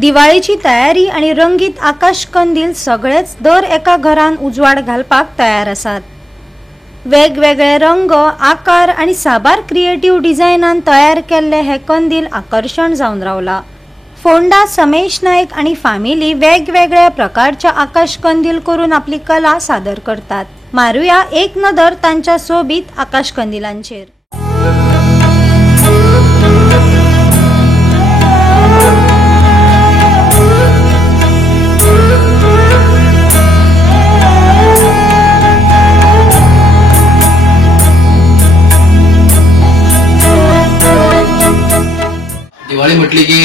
दिवाळीची तयारी आणि रंगीत आकाश कंदील सगळेच दर एका घरान उजवाड घालपाक तयार आसात। वेगवेगळे रंग, आकार आणि साबार क्रिएटिव्ह डिझायनान तयार केल्ले हे कंदील आकर्षण जावन रावला। फोंडा समेश नायक आणि फॅमिली वेगवेगळ्या प्रकारच्या आकाश कंदील करून आपली कला सादर करतात। मारूया एक नजर तांच्या सोबीत आकाश कंदिलांचेर। दिवाळी म्हटली की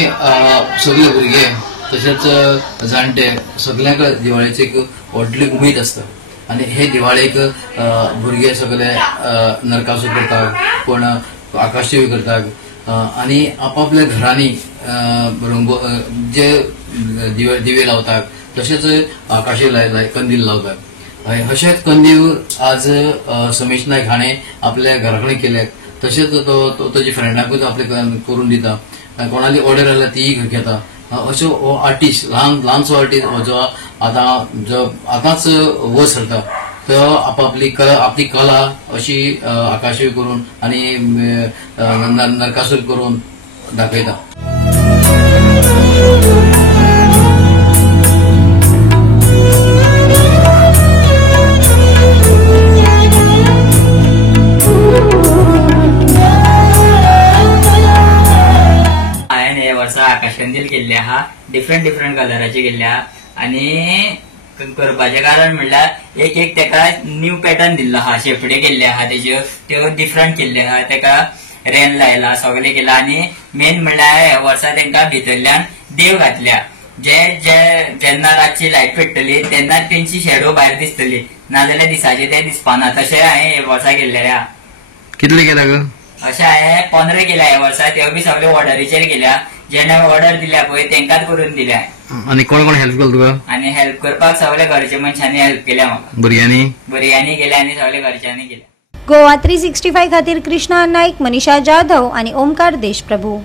सगळे भुरगे तसेच जाणटे सगळ्यांक दिवाळीची एक व्हडली उमेद असता आणि हे दिवाळीक भुरगे सगळे नरकासूर करतात, कोण आकाशदिवे करतात आणि आपापल्या घरांनी जे दिवे लावतात तसेच आकाशी कंदील लावतात। अशेच कंदील आज समेश नायक हाणे आपल्या घराकडे केले, तसेच तो ताच्या फ्रेंडाकूच आपले करून दिता, कोणाली ऑर्डर आल्या ती घेता। अशो आर्टिस्ट ल्हानसो आर्टिस्ट जो आताच वर सरता तो आपली कला अशी आकाशवी करून आणि नरकासूर करून दाखयता। आकाश कंदील केल्ले आहा, डिफरंट कलराचे केल्ले आहा आणि करपाचे कारण म्हणल्यार एक तेका न्यू पॅटर्न दिल्लो आहा, शेपडे केल्ले आहा त्यो डिफरंट केल्ले आहा, तेका रेन लायला, सगळे केला आणि मेन म्हणल्यार ह्या वर्सा तेंका भितरल्यान देव घातल्या, जेन्ना रातची लायट पेटतली तेन्ना तेंची शेडो भायर दिसतली, नाजाल्यार दिसाचे ते दिसपाना, तशें हांवें हे वर्सा केल्लेले आहा। कितले केला ग? अशें हांवें 15 केल्या ह्या वर्सा, त्यो बी सगळे ऑर्डरीचेर केल्या, जेणे ऑर्डर दिल्या पळय तेंकाच करून दिल्या। आणि कोण हेल्प केलं तुका? आणि हेल्प करपाक सगळे घरच्या मनशांनी हेल्प केल्या म्हाका। बिर्याणी केल्या आणि सगळे घरच्यांनी केल्या। गोवा 365 खातीर कृष्णा नायक, मनीषा जाधव आणि ओमकार देशप्रभू।